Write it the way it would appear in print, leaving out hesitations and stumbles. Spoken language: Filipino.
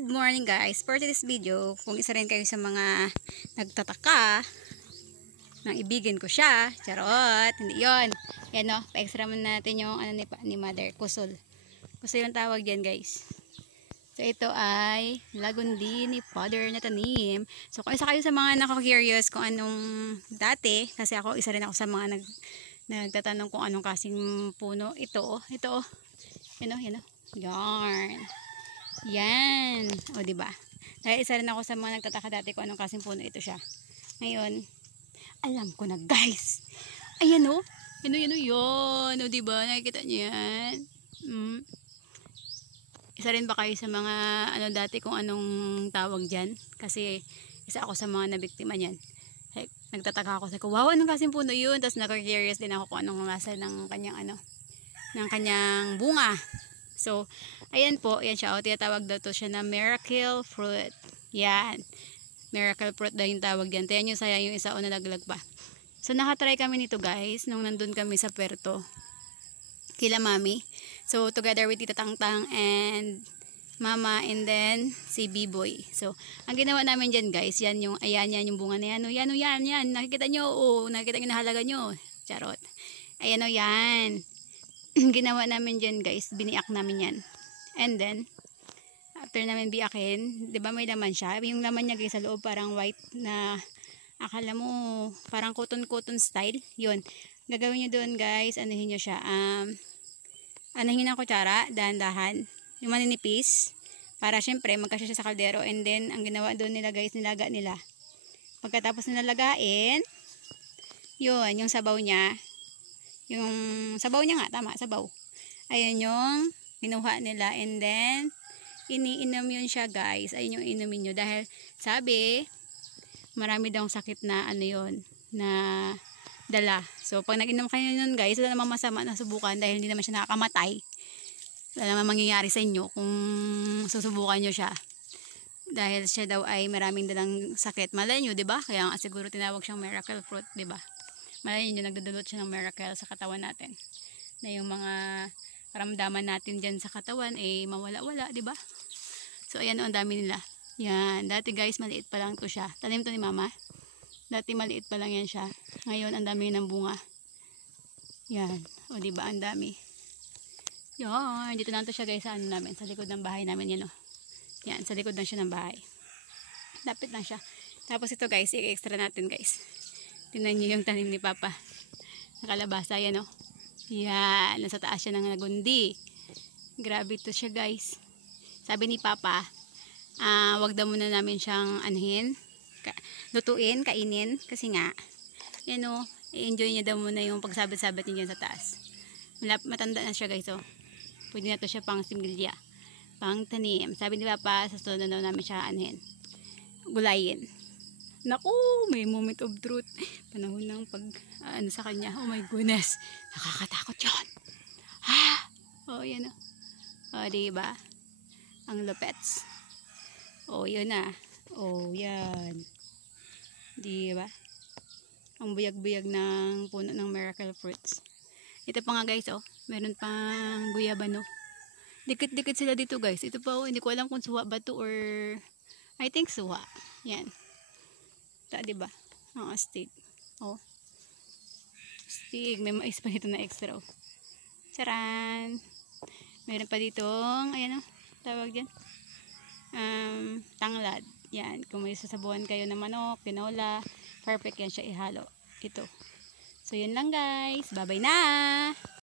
Good morning guys! For today's video, kung isa rin kayo sa mga nagtataka nang ibigin ko siya, charot, hindi yun. Yan o, pa-extra man natin yung ano ni mother, kusol. Kusol yung tawag dyan guys. So ito ay lagundi ni father na tanim. So kung isa kayo sa mga nakaka-curious kung anong dati, kasi ako isa rin ako sa mga nagtatanong kung anong kasing puno. Ito o, yan o, yarn. Yan. O, diba? Dahil isa rin ako sa mga nagtataka dati kung anong kasing puno ito siya. Ngayon, alam ko na guys. Ayan o. Yan. O, diba? Nakikita niyo yan? Isa rin ba kayo sa mga ano dati kung anong tawag dyan? Kasi isa ako sa mga nabiktima niyan. Nagtataka ako sa wow, anong kasing puno yun? Tapos nakaka-curious din ako kung anong lasa ng kanyang ano, ng kanyang bunga. So, ayan po, yan siya. O, tinatawag daw to siya na miracle fruit. Yan. Miracle fruit daw yung tawag yan. Tayan nyo saya yung isa o nalaglag pa. So, nakatry kami nito guys, nung nandun kami sa Puerto. Kila mami. So, together with Tita Tangtang and mama and then si B-boy. So, ang ginawa namin dyan guys, yan yung, ayan yung bunga na yan. O, yan. Nakikita nyo, nakikita nyo na halaga nyo. Charot. Ayan o, yan. Ginawa namin dyan guys, biniak namin yan. And then after namin biakin, 'di ba may laman siya? Yung laman niya guys sa loob parang white na akala mo parang cotton style. 'Yun. Gagawin niyo doon guys, anuhin niyo siya. Anuhin ng kutsara, dahan-dahan. Yung maninipis para syempre magkasya siya sa kaldero, and then ang ginawa doon nila guys, nilaga nila. Pagkatapos nilalagain, 'yun, yung sabaw niya. Yung sabaw niya nga, tama, sabaw. Ayun yung kinuha nila, and then iniinom yun siya guys. Ayun yung inumin nyo dahil sabi marami daw sakit na ano yun, na dala. So pag nag-inom kayo nun guys, wala namang masama na subukan dahil hindi naman siya nakakamatay. Wala namang mangyayari sa inyo kung susubukan nyo siya. Dahil siya daw ay maraming dalang sakit. Malay nyo, diba? Kaya nga siguro tinawag siyang miracle fruit, diba? Malay nyo, nagdudulot siya ng miracle sa katawan natin. Na yung mga karamdaman natin dyan sa katawan, eh, mawala-wala, diba? So, ayan o, ang dami nila. Yan. Dati guys, maliit pa lang to siya. Tanim to ni mama. Dati maliit pa lang yan siya. Ngayon, ang dami ng bunga. Yan. O, diba? Ang dami. Yan. Dito lang to siya guys sa ano namin. Sa likod ng bahay namin yan o. Yan. Sa likod lang siya ng bahay. Lapit lang siya. Tapos ito guys, i-extra natin guys. Tingnan nyo yung tanim ni Papa. Nakalabasa yan o. Yan. Nasa taas siya ng lagundi. Grabe to siya guys. Sabi ni Papa, wag daw muna namin siyang anuhin. Lutuin, kainin. Kasi nga, yan o. I-enjoy niya daw muna yung pagsabit-sabit niya dyan sa taas. Matanda na siya guys o. Pwede na to siya pang similya. Pang tanim. Sabi ni Papa, sa sunod na daw namin siya anuhin. Gulayin. Naku, may moment of truth. Panahon ng ano sa kanya. Oh my goodness. Nakakatakot yun. Oh, yan o. Oh, diba? Ang lupets. Oh, yun na. Oh, yan. Diba? Ang buyag-buyag ng puno ng miracle fruits. Ito pa nga guys, oh. Meron pang guyabano. Dikit-dikit sila dito guys. Ito pa, oh. Hindi ko alam kung suwa ba to or I think suwa. Yan. Diba? Ang astig. Oh. Astig. May mais pa dito na extra. Oh. Charan! Meron pa dito. Ayan o. Tawag dyan. Tanglad. Yan. Kung may sasabuhan kayo ng manok, tinola, perfect yan siya ihalo. Ito. So, yun lang guys. Bye-bye na!